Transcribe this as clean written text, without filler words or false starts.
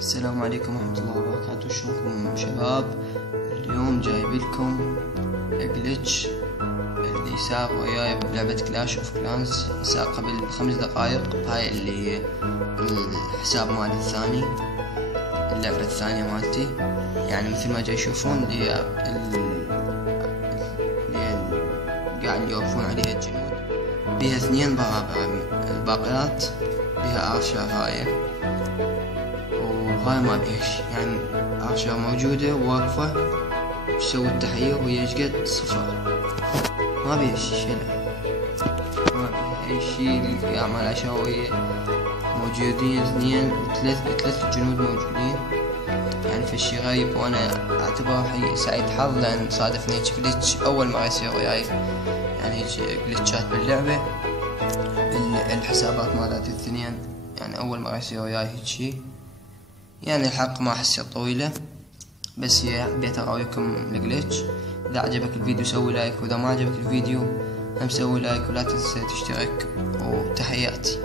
السلام عليكم ورحمة الله وبركاته. شلونكم شباب؟ اليوم جايب لكم جلتش اللي صار وياي بلعبة كلاش اوف كلانز. صار قبل 5 دقائق. هاي اللي الحساب مالي الثاني، اللعبة الثانية مالتي. يعني مثل ما جاي يشوفون قاعد يوقفون عليها الجنود. بيها 2 برابع، الباقيات بيها ارشا. وهاي ما بيها شي، يعني ارشا موجودة وواقفة تسوي التحية وهي شقد 0. ما بيها شي، ما بيها اي شي. اعمال عشوائية موجودين 2 3 جنود موجودين، يعني في شي غريب. وانا اعتبره حي سعيد حظ لان صادفني هيج جلتش اول مرة يصير وياي، يعني هيج جلتشات باللعبة الحسابات مالتي الاثنين، يعني اول مرة يصير وياي هيج شي. يعني الحق ما احسها طويلة، بس هي حبيت اراويكم الجلتش. اذا عجبك الفيديو سوي لايك، واذا ما عجبك الفيديو هم سوي لايك، ولا تنسى تشترك، وتحياتي.